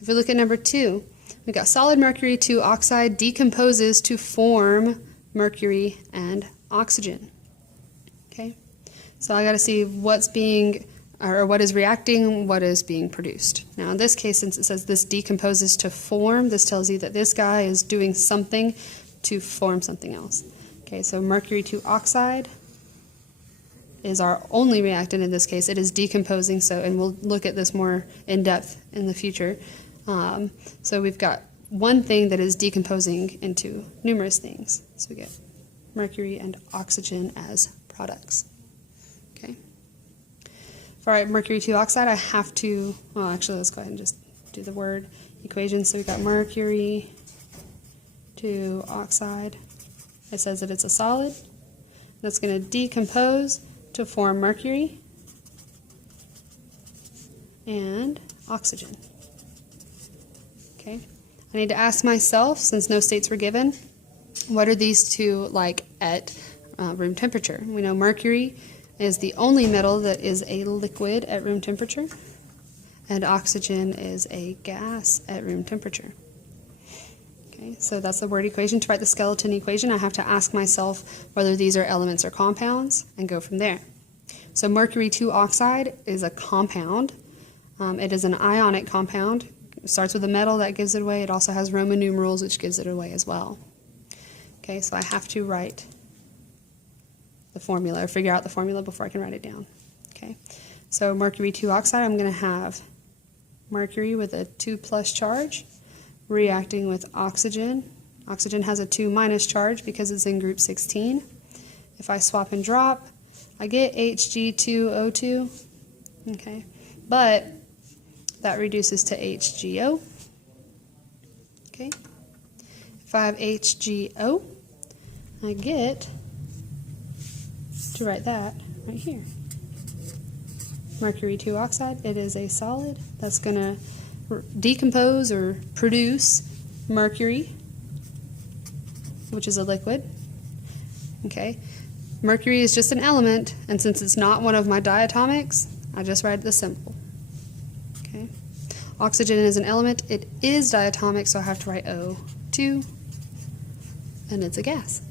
If we look at number 2, we've got solid mercury 2 oxide decomposes to form mercury and oxygen. Okay, so I got to see what's being, or what is reacting, what is being produced. Now in this case, since it says this decomposes to form, this tells you that this guy is doing something to form something else. Okay, so mercury 2 oxide is our only reactant in this case. It is decomposing, so, and we'll look at this more in depth in the future. So we've got one thing that is decomposing into numerous things. So we get mercury and oxygen as products. Okay. For our mercury 2 oxide, I have to, well, actually, let's go ahead and just do the word equation. So we've got mercury 2 oxide. It says that it's a solid. That's going to decompose to form mercury and oxygen. Okay. I need to ask myself, since no states were given, what are these two like at room temperature? We know mercury is the only metal that is a liquid at room temperature, and oxygen is a gas at room temperature. Okay, so that's the word equation. To write the skeleton equation, I have to ask myself whether these are elements or compounds and go from there. So mercury 2 oxide is a compound. It is an ionic compound. It starts with a metal, that gives it away. It also has Roman numerals, which gives it away as well. Okay, so I have to write the formula, or figure out the formula before I can write it down. Okay, so mercury 2 oxide, I'm going to have mercury with a 2+ charge reacting with oxygen. Oxygen has a 2- charge because it's in group 16. If I swap and drop, I get Hg2O2. Okay, but that reduces to HgO. Okay, if I have HgO, I get to write that right here. Mercury 2 oxide, it is a solid that's going to decompose or produce mercury, which is a liquid. Okay, mercury is just an element, and since it's not one of my diatomics, I just write the symbol. Okay, oxygen is an element, it is diatomic, so I have to write O2, and it's a gas.